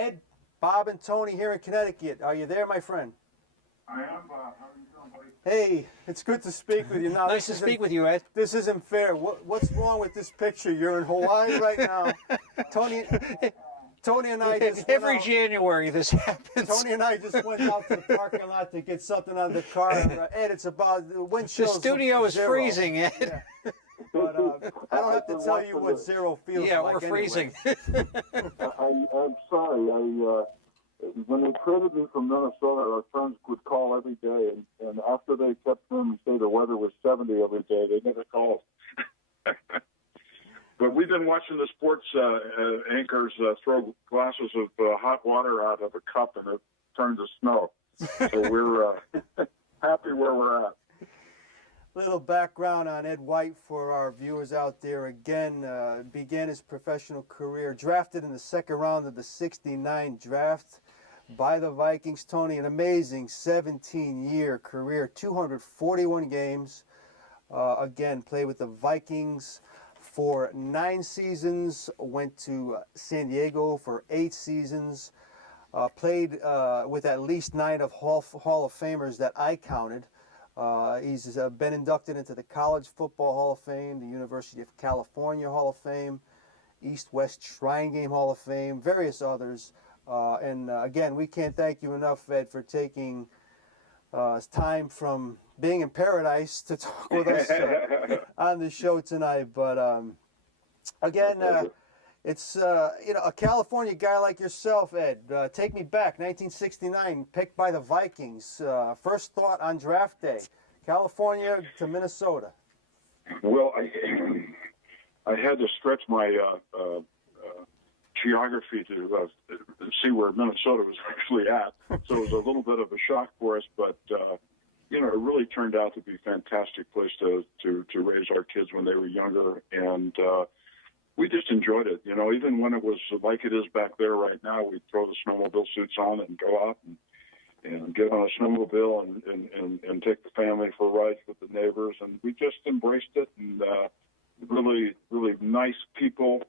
Ed, Bob, and Tony here in Connecticut. Are you there, my friend? I am, Bob. How are you doing, buddy? Hey, it's good to speak with you. Now, Nice to speak with you, Ed. This isn't fair. What's wrong with this picture? You're in Hawaii right now. Tony and I just Every January this happens. Tony and I just went out to the parking lot to get something out of the car. Ed, it's about the wind The chill's studio is 0. freezing, Ed. Yeah. But I don't have to tell you what 0 feels Yeah, like. we're freezing. Anyway. I'm sorry. When they traded me from Minnesota, our friends would call every day, and after they kept them say the weather was 70 every day, they never called. But we've been watching the sports anchors throw glasses of hot water out of a cup, and it turned to snow. So we're happy where we're at. Little background on Ed White for our viewers out there. Again, began his professional career, drafted in the second round of the '69 draft by the Vikings. Tony, an amazing 17-year career, 241 games. Again, played with the Vikings for 9 seasons, went to San Diego for 8 seasons, played with at least 9 of Hall of Famers that I counted. He's been inducted into the College Football Hall of Fame, the University of California Hall of Fame, East-West Shrine Game Hall of Fame, various others. Again, we can't thank you enough, Ed, for taking time from being in paradise to talk with us on the show tonight. But again, it's a California guy like yourself, Ed. Take me back, 1969, picked by the Vikings. First thought on draft day, California to Minnesota. Well, I had to stretch my geography to see where Minnesota was actually at. So it was a little bit of a shock for us, but it really turned out to be a fantastic place to raise our kids when they were younger, and we just enjoyed it. Even when it was like it is back there right now, we'd throw the snowmobile suits on and go out and get on a snowmobile and take the family for rides with the neighbors, and we just embraced it, and really, really nice people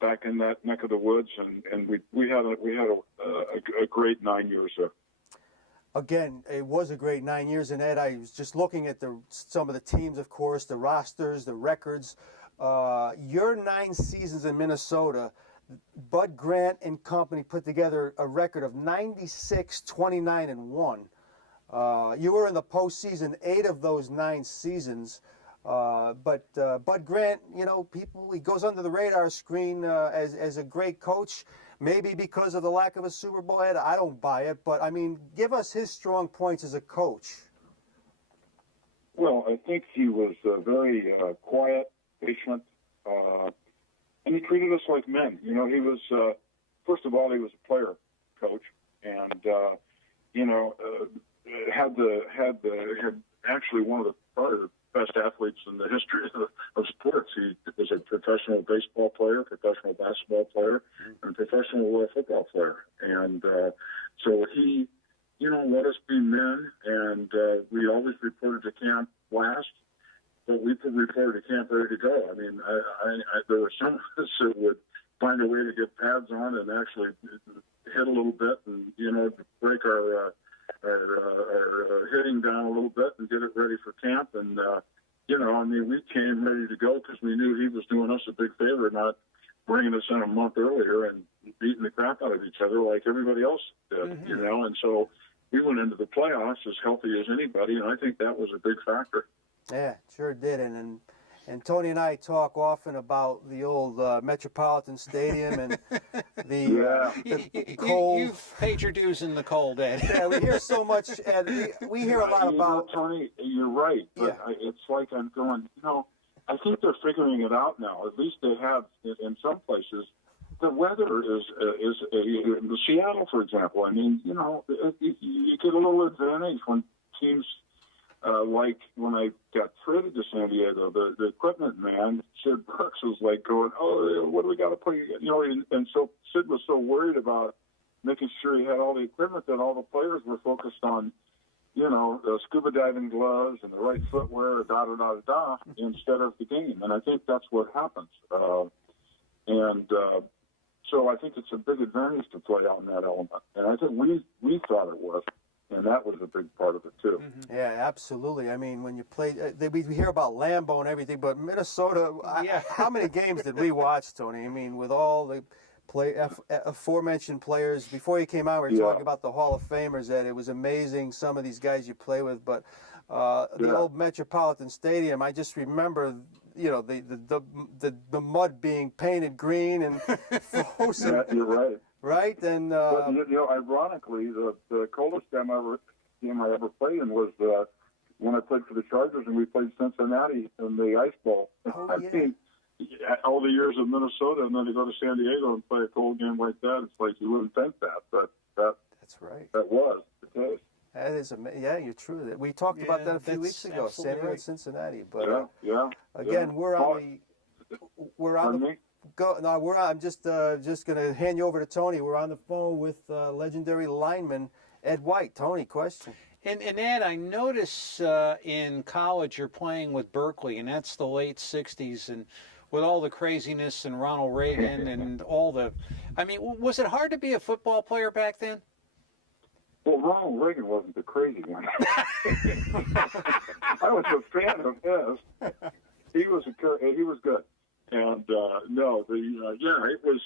back in that neck of the woods, and we had a great 9 years there. Again, it was a great 9 years, and Ed, I was just looking at some of the teams, of course, the rosters, the records. Your 9 seasons in Minnesota, Bud Grant and company put together a record of 96, 29, and 1. You were in the postseason 8 of those 9 seasons. But Bud Grant, he goes under the radar screen as a great coach, maybe because of the lack of a Super Bowl. Ed, I don't buy it, but I mean, give us his strong points as a coach. Well, I think he was very quiet, patient, and he treated us like men. He was, first of all, he was a player coach, and had actually one of the probably best athletes in the history of sports. He was a professional baseball player, professional basketball player, and professional football player. And so he, let us be men, and we always reported to camp last, but we reported to camp ready to go. I mean, there were some of us that would find a way to get pads on and actually hit a little bit and, break our hitting down a little bit and get it ready for camp. And, we came ready to go because we knew he was doing us a big favor, not bringing us in a month earlier and beating the crap out of each other like everybody else did, And so we went into the playoffs as healthy as anybody, and I think that was a big factor. Yeah, sure did. And Tony and I talk often about the old Metropolitan Stadium and the cold. You've paid your dues in the cold, Ed. Yeah, we hear so much, Ed. We hear a lot about... Tony, you're right. But it's like I'm going, I think they're figuring it out now. At least they have in some places. The weather is in Seattle, for example. I mean, you get a little advantage when teams... like when I got traded to San Diego, the equipment man, Sid Brooks, was like going, what do we got to put? And so Sid was so worried about making sure he had all the equipment that all the players were focused on, the scuba diving gloves and the right footwear, instead of the game. And I think that's what happens. So I think it's a big advantage to play on that element. And I think we thought it was, and that was a big part of it too. Mm-hmm. Yeah, absolutely. I mean, when you play, we hear about Lambeau and everything, but Minnesota, Yeah. how many games did we watch, Tony? I mean, with all the aforementioned players, before you came out, we were talking about the Hall of Famers, that it was amazing, some of these guys you play with, but the old Metropolitan Stadium, I just remember, you know, the mud being painted green and frozen. Yeah, you're right. Right? And but, you know, ironically, the coldest game I ever played in was when I played for the Chargers and we played Cincinnati in the Ice Bowl. Oh, I yeah. mean, all the years of Minnesota, and then to go to San Diego and play a cold game like that, it's like you wouldn't think that, but that's right. that was the case. That is amazing. Yeah, you're true. We talked about that a few weeks ago, San Diego and Cincinnati. But again, we're on the. Go. No, I'm just going to hand you over to Tony. We're on the phone with legendary lineman Ed White. Tony, question. And Ed, I notice in college you're playing with Berkeley, and that's the late '60s, and with all the craziness and Ronald Reagan and all the. I mean, was it hard to be a football player back then? Well, Ronald Reagan wasn't the crazy one. I was a fan of his. He was good. And it was.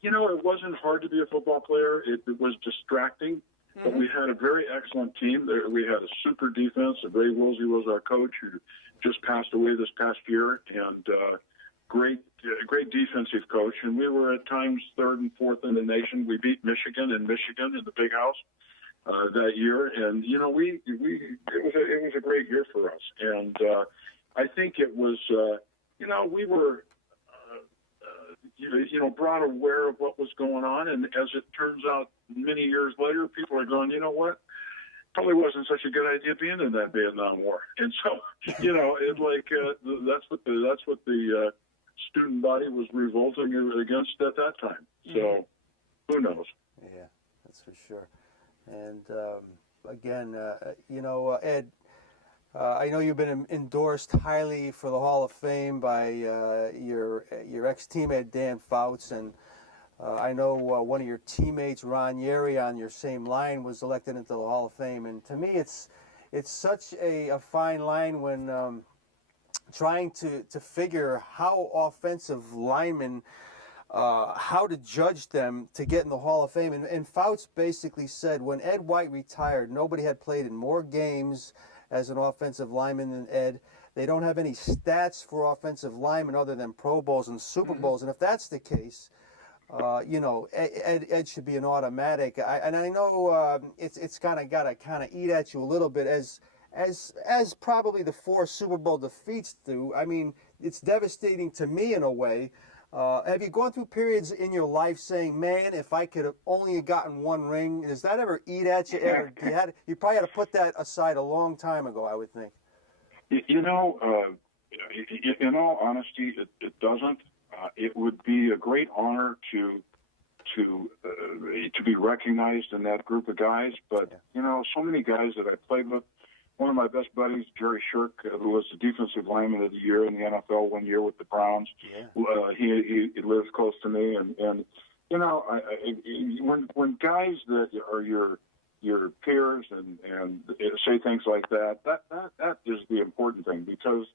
You know, it wasn't hard to be a football player. It was distracting, but we had a very excellent team. We had a super defense. Ray Woolsey was our coach, who just passed away this past year, and great defensive coach. And we were at times third and fourth in the nation. We beat Michigan in the Big House that year, and you know, it was a great year for us. And I think it was. You know, we were, brought aware of what was going on. And as it turns out, many years later, people are going, you know what? Probably wasn't such a good idea being in that Vietnam War. And so, you know, that's what the student body was revolting against at that time. So, who knows? Yeah, that's for sure. And again, Ed. I know you've been endorsed highly for the Hall of Fame by your ex-teammate Dan Fouts, and I know one of your teammates, Ron Yeri, on your same line was elected into the Hall of Fame. And to me, it's such a fine line when trying to figure how offensive linemen, how to judge them to get in the Hall of Fame. And Fouts basically said when Ed White retired, nobody had played in more games as an offensive lineman than Ed. They don't have any stats for offensive linemen other than Pro Bowls and Super Bowls. And if that's the case, Ed should be an automatic. I know it's kind of got to eat at you a little bit as probably the 4 Super Bowl defeats do. I mean, it's devastating to me in a way. Have you gone through periods in your life saying, man, if I could have only gotten one ring? Does that ever eat at you? You probably had to put that aside a long time ago, I would think. You know, in all honesty, it doesn't. It would be a great honor to be recognized in that group of guys. But, you know, so many guys that I played with, one of my best buddies, Jerry Shirk, who was the defensive lineman of the year in the NFL one year with the Browns. Yeah. He lives close to me, and you know, when guys that are your peers and say things like that is the important thing, because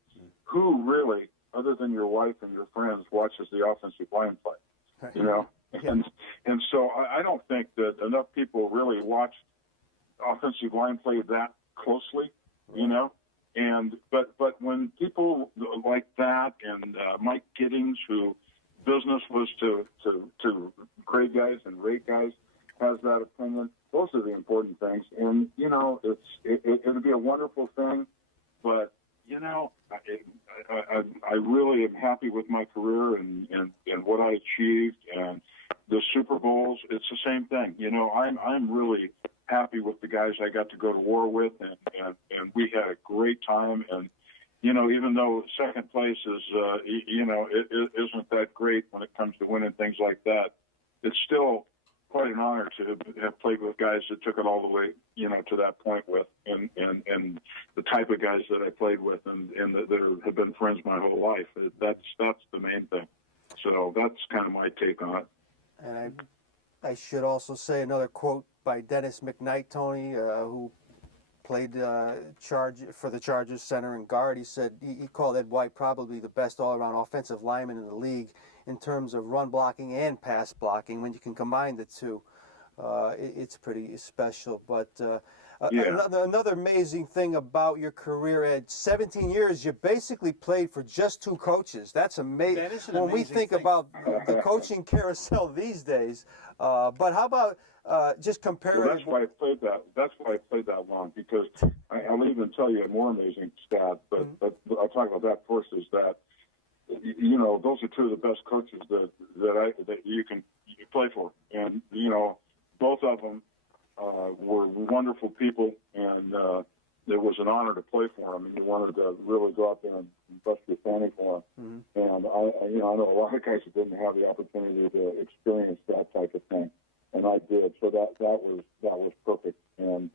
who really, other than your wife and your friends, watches the offensive line play? You know, and so I don't think that enough people really watch offensive line play that closely, you know, but when people like that and Mike Giddings, who business was to grade guys and rate guys, has that opinion. Those are the important things, and you know, it'd be a wonderful thing, but you know, I really am happy with my career and what I achieved, and the Super Bowls. It's the same thing, you know. I'm really happy with the guys I got to go to war with, and we had a great time. And you know, even though second place is it isn't that great when it comes to winning things like that, it's still quite an honor to have played with guys that took it all the way, you know, to that point with, and the type of guys that I played with, and that have been friends my whole life. That's the main thing. So that's kind of my take on it. And I should also say another quote by Dennis McKnight, Tony, who played for the Chargers center and guard. He said he called Ed White probably the best all-around offensive lineman in the league in terms of run blocking and pass blocking. When you can combine the two, it's pretty special. But another amazing thing about your career, Ed, 17 years, you basically played for just two coaches. That's amazing. That is an when we amazing think thing. about the coaching carousel these days. But how about just comparative? Well, that's why I played that. That's why I played that long, because I'll even tell you a more amazing stat. But I'll talk about that first. Is that those are two of the best coaches that you can play for, and both of them were wonderful people, and it was an honor to play for them. And you wanted to really go out there and bust your fanny for them. And I know a lot of guys that didn't have the opportunity to experience that type of thing, and I did. So that was perfect. And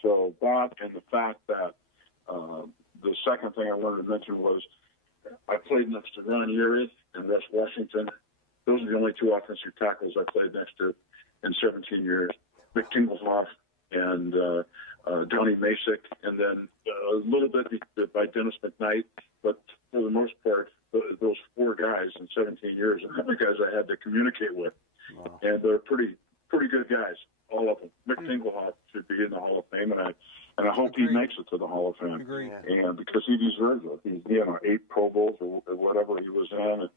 so that, and the fact that the second thing I wanted to mention was I played next to Ron Erie and Russ Washington. Those are the only two offensive tackles I played next to in 17 years. Mick Tingelhoff and Donnie Masick, and then a little bit by Dennis McKnight. But for the most part, those four guys in 17 years, and the guys I had to communicate with. Wow. And they're pretty good guys, all of them. Mick Tingelhoff should be in the Hall of Fame, and I hope he makes it to the Hall of Fame. Agreed. And because he deserves it. He's 8 Pro Bowls or whatever he was in. And,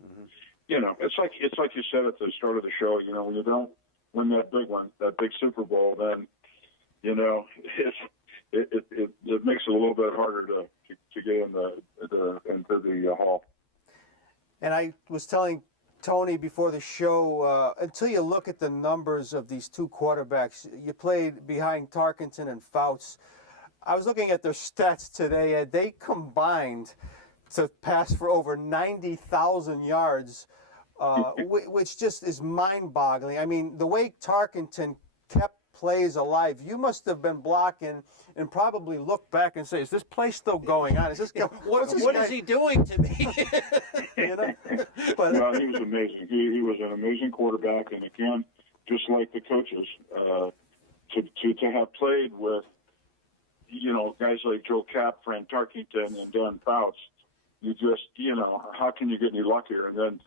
it's like you said at the start of the show. When you don't win that big one, that big Super Bowl, then it makes it a little bit harder to get into the Hall. And I was telling Tony before the show, until you look at the numbers of these two quarterbacks, you played behind Tarkenton and Fouts. I was looking at their stats today, and they combined to pass for over 90,000 yards, which just is mind-boggling. I mean, the way Tarkenton kept plays alive, you must have been blocking and probably look back and say, is this play still going on? Is this what is he doing to me? But, well, he was amazing. He was an amazing quarterback, and again, just like the coaches, to have played with guys like Joe Kapp, Fran Tarkenton, and Dan Fouts, you just how can you get any luckier? And then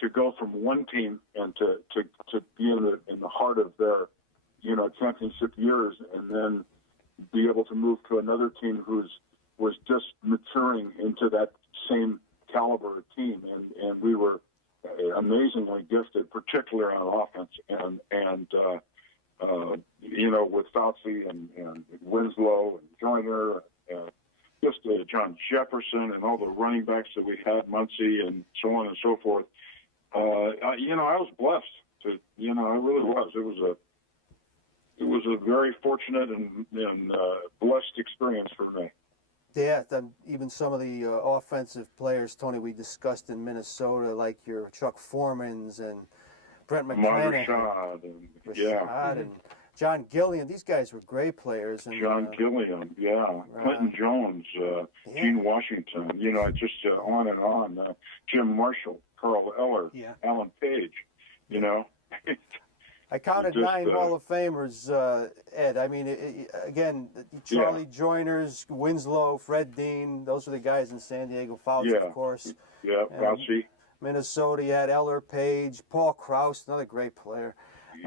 to go from one team and to be in the heart of their championship years, and then be able to move to another team was just maturing into that same caliber of team, and we were amazingly gifted, particularly on offense, and with Fauci and Winslow and Joyner and just John Jefferson and all the running backs that we had, Muncie and so on and so forth. I was blessed to, I really was. It was a very fortunate and blessed experience for me. Yeah, even some of the offensive players, Tony, we discussed in Minnesota, like your Chuck Foremans and Brent McClanahan. Rashad and John Gilliam. These guys were great players. And, John Gilliam, Clinton Jones, Gene Washington, just on and on. Jim Marshall, Carl Eller, Alan Page, I counted 9 Hall of Famers, Ed. I mean, again, Charlie Joyners, Winslow, Fred Dean, those were the guys in San Diego. Fouts, of course. Yeah, Fauci. Minnesota, you had Eller, Page, Paul Krause, another great player.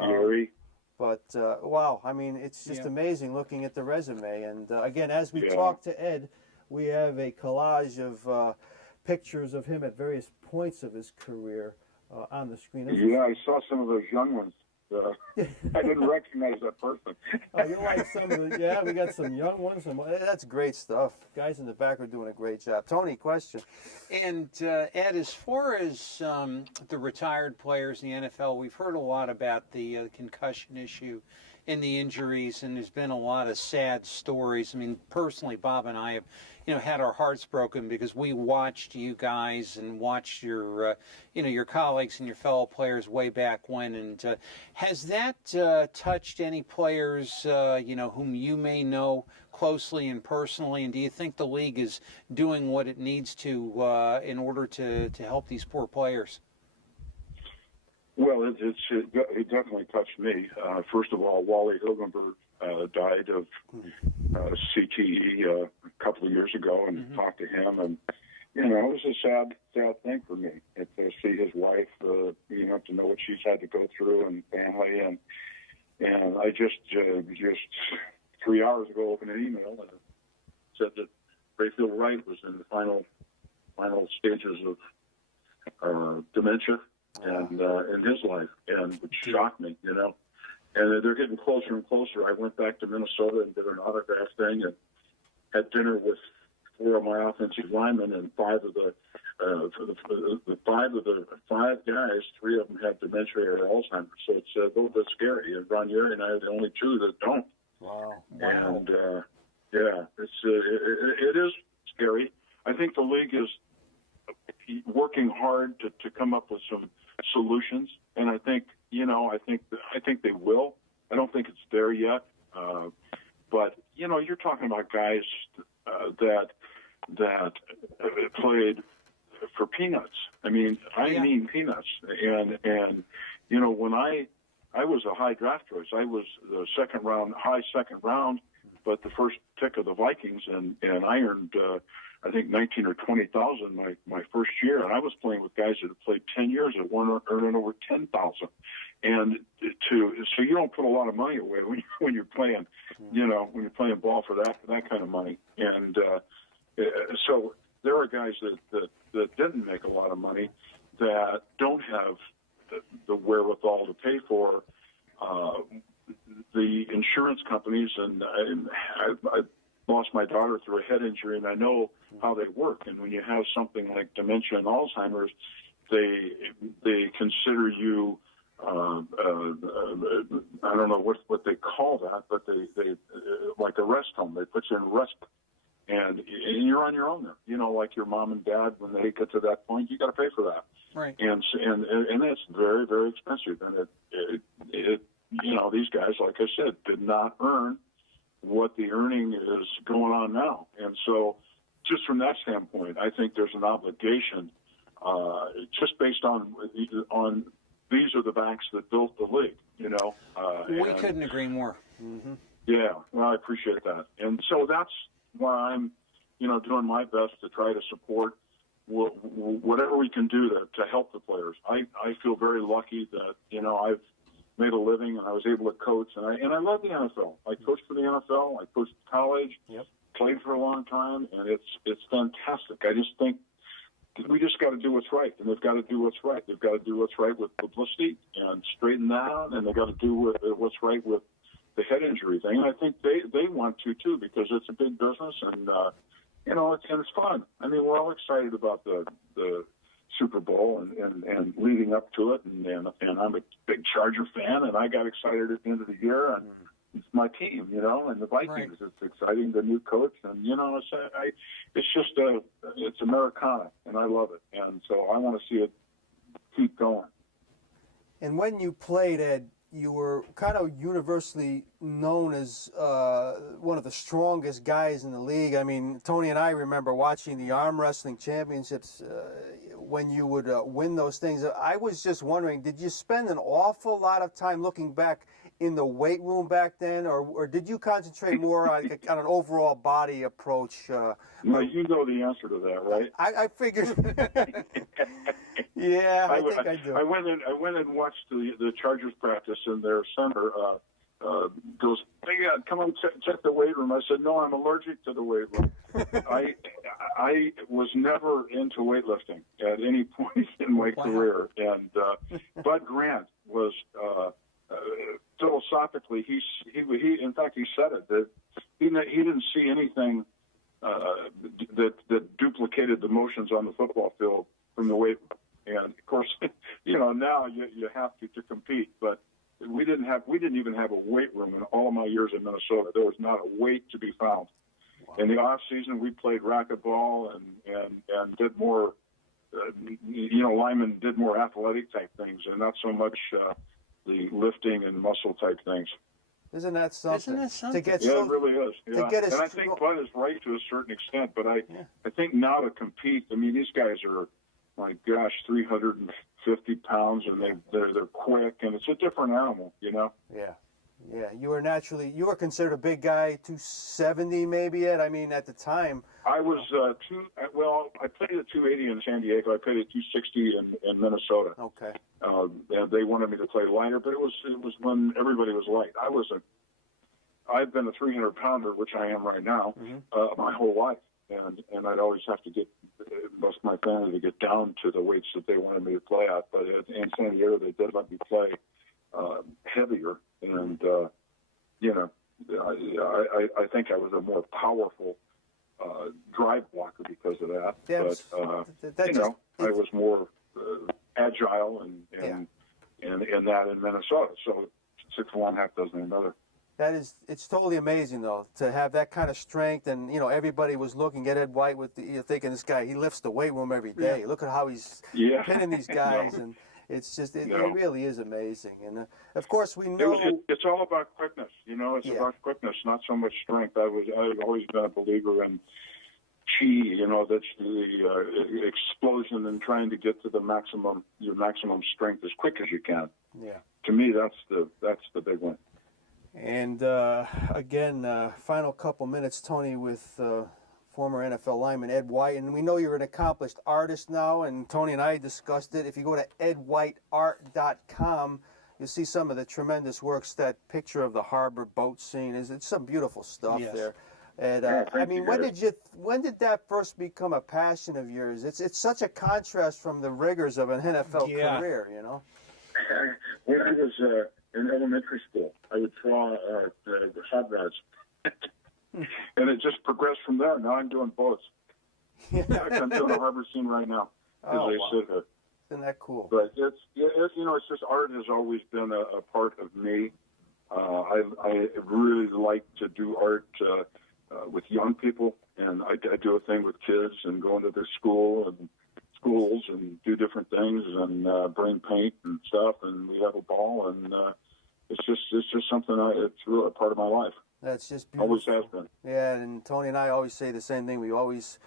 Erie. But, wow, I mean, it's just amazing looking at the resume. And, again, as we talk to Ed, we have a collage of pictures of him at various points of his career on the screen. I saw some of those young ones. I didn't recognize that person. You like some of the, we got some young ones. That's great stuff. Guys in the back are doing a great job. Tony, question. And Ed, as far as the retired players in the NFL, we've heard a lot about the concussion issue and the injuries, and there's been a lot of sad stories. I mean, personally, Bob and I have had our hearts broken because we watched you guys and watched your, your colleagues and your fellow players way back when. And has that touched any players, whom you may know closely and personally? And do you think the league is doing what it needs to in order to help these poor players? Well, it definitely touched me. First of all, Wally Hilgenberg died of CTE a couple of years ago, and talked to him, and it was a sad thing for me to see his wife, to know what she's had to go through, and family, and I just 3 hours ago opened an email and said that Rayfield Wright was in the final stages of dementia. And in his life, and which shocked me, And they're getting closer and closer. I went back to Minnesota and did an autograph thing, and had dinner with 4 of my offensive linemen, and 5 of the 5 guys, 3 of them had dementia or Alzheimer's. So it's a little bit scary. And Ranieri and I are the only 2 that don't. Wow. And it is scary. I think the league is working hard to come up with some solutions, and I think they will. I don't think it's there yet, but you're talking about guys that played for peanuts. I mean peanuts, and when I was a high draft choice. I was the high second round, but the first pick of the Vikings, and I earned I think 19 or 20,000 my first year, and I was playing with guys that had played 10 years and won earning over 10,000. And so you don't put a lot of money away when you're playing, when you're playing ball for that kind of money. And so there are guys that didn't make a lot of money that don't have the wherewithal to pay for the insurance companies, and I lost my daughter through a head injury, and I know how they work. And when you have something like dementia and Alzheimer's, they consider you I don't know what they call that, but they like a rest home. They put you in rest, and you're on your own there. Like your mom and dad, when they get to that point, you got to pay for that. Right. And it's very, very expensive. And it these guys, like I said, did not earn what the earning is going on now. And so just from that standpoint, I think there's an obligation just based on these are the backs that built the league, We couldn't agree more. Mm-hmm. Yeah, well, I appreciate that. And so that's why I'm, doing my best to try to support whatever we can do to help the players. I feel very lucky that, I've made a living, and I was able to coach, and I love the NFL. I coached for the NFL. I coached college, played for a long time, and it's fantastic. I just think we just got to do what's right, and they've got to do what's right. They've got to do what's right with publicity and straighten that out, and they've got to do what's right with the head injury thing. And I think they want to too, because it's a big business, and it's fun. I mean, we're all excited about the Super Bowl and leading up to it, and I'm a big Charger fan, and I got excited at the end of the year, and it's my team, and the Vikings. Right. It's exciting, the new coach, and it's Americana, and I love it, and so I want to see it keep going. And when you played, Ed, you were kind of universally known as one of the strongest guys in the league. I mean, Tony and I remember watching the arm wrestling championships when you would win those things. I was just wondering, did you spend an awful lot of time looking back in the weight room back then, or did you concentrate more on an overall body approach? No, you know the answer to that, right? I figured. Yeah, I think I do. I went and watched the Chargers practice, and their center goes, "Hey, come on, check the weight room." I said, "No, I'm allergic to the weight room." I was never into weightlifting at any point in my career, and Bud Grant was philosophically he in fact he said it that he didn't see anything that duplicated the motions on the football field from the weight room. And of course, now you have to compete, but we didn't even have a weight room in all of my years in Minnesota. There was not a weight to be found. Wow. In the off season, we played racquetball and did more. Linemen did more athletic type things, and not so much the lifting and muscle type things. Isn't that something? To get Yeah, it really is. Yeah. To get and I think Bud is right to a certain extent, but I think now to compete, I mean, these guys are, my gosh, 350 pounds, and they're quick, and it's a different animal, you know? Yeah. Yeah, you were considered a big guy, 270 maybe, Ed? I mean, at the time. I was, I played at 280 in San Diego. I played at 260 in Minnesota. Okay. And they wanted me to play lighter, but it was when everybody was light. I've been a 300-pounder, which I am right now, my whole life. And I'd always have to get most of my family to get down to the weights that they wanted me to play at. But in San Diego, they did let me play heavier. And, I think I was a more powerful drive blocker because of that. Yeah, but, I was more agile and that in Minnesota. So 6'1", half dozen another. It's totally amazing, though, to have that kind of strength. And, everybody was looking at Ed White thinking this guy, he lifts the weight room every day. Yeah. Look at how he's pinning these guys. And it's just, it really is amazing. And, of course, we know. It's all about quickness. It's about quickness, not so much strength. I've always been a believer in chi, that's the explosion and trying to get to your maximum strength as quick as you can. Yeah. To me, that's the big one. And again, final couple minutes, Tony, with former NFL lineman Ed White. And we know you're an accomplished artist now, and Tony and I discussed it. If you go to edwhiteart.com, you'll see some of the tremendous works. That picture of the harbor boat scene, it's some beautiful stuff there. And when did that first become a passion of yours? It's such a contrast from the rigors of an NFL career, When I was in elementary school, I would draw the hot rods. And it just progressed from there. Now I'm doing boats. I'm doing a harbor scene right now as I sit here. Isn't that cool? But it's just art has always been a part of me. I really like to do art with young people, and I do a thing with kids and go into their schools and do different things and bring paint and stuff, and we have a ball, and it's just something it's really a part of my life. That's just beautiful. Always has been. Yeah, and Tony and I always say the same thing. We always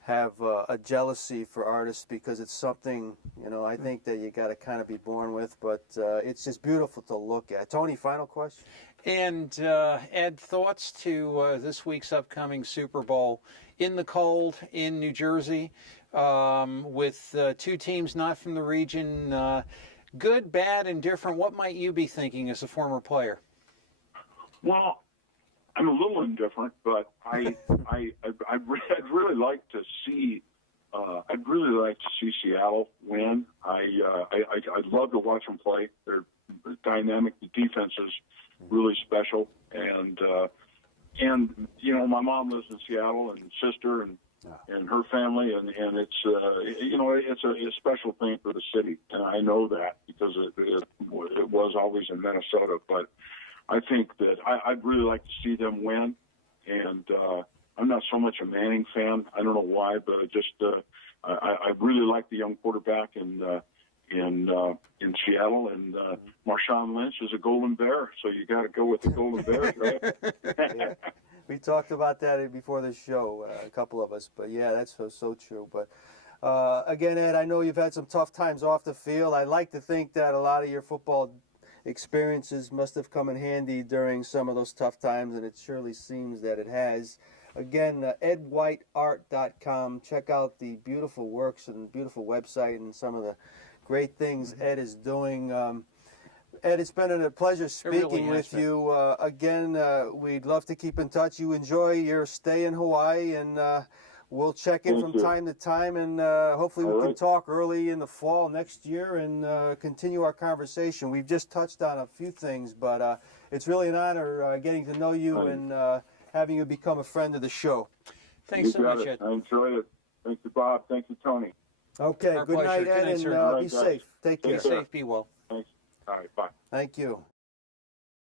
have a jealousy for artists because it's something, I think that you got to kind of be born with, but it's just beautiful to look at. Tony, final question? And Ed, thoughts to this week's upcoming Super Bowl in the cold in New Jersey with two teams not from the region, good, bad, and different. What might you be thinking as a former player? Well, I'm a little indifferent, but I'd really like to see. I'd really like to see Seattle win. I'd love to watch them play. They're dynamic. The defense is really special, and my mom lives in Seattle, and sister and her family, and it's it's a special thing for the city, and I know that because it was always in Minnesota, but. I think that I'd really like to see them win, and I'm not so much a Manning fan. I don't know why, but I really like the young quarterback in Seattle, and Marshawn Lynch is a Golden Bear, so you got to go with the Golden Bears, right? Yeah. We talked about that before the show, a couple of us, but yeah, that's so true. But again, Ed, I know you've had some tough times off the field. I like to think that a lot of your football experiences must have come in handy during some of those tough times, and it surely seems that it has. Again, edwhiteart.com. Check out the beautiful works and beautiful website and some of the great things Ed is doing. Ed, it's been a pleasure speaking with you. Again, we'd love to keep in touch. You enjoy your stay in Hawaii, and we'll check in from time to time, and hopefully we can talk early in the fall next year and continue our conversation. We've just touched on a few things, but it's really an honor getting to know you and having you become a friend of the show. Thanks so much, Ed. I enjoyed it. Thank you, Bob. Thank you, Tony. Okay, Our good pleasure. night, Ed, Good night, and sir. be safe. Take care. Be safe, be well. Thanks. All right, bye. Thank you.